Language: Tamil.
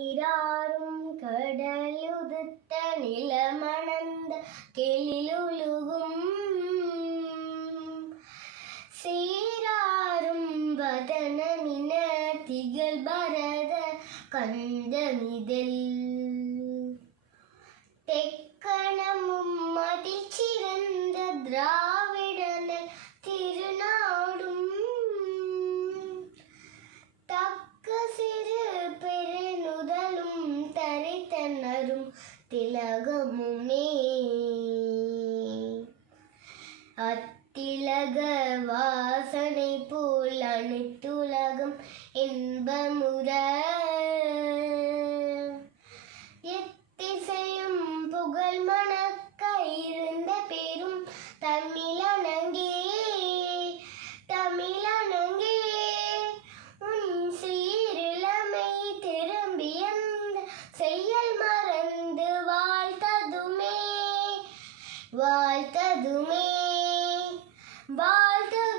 நீராறும் கடலுதுத்த நிலமணந்த கெழிலுழுகும் சீராறும் வதனமின திகழ் பரத கந்தமிதில் தெக்கணமும் மதிச்சிறந்த திராவிடனல் திருநாடும் தக்க சிறு பெருநுதலும் தரித்தனரும் திலகமுமே அத்திலக வாசனை போல் அனைத்துலகம் இன்பமுற எத்திசையும் புகழ் மணக்க இருந்த பெரும் தமிழனங்கே தமிழனங்கே உன் சீரிழமை திரும்பியந்த செயல் மறந்து வாழ்த்ததுமே வாழ்த்ததுமே வாழ்த்தது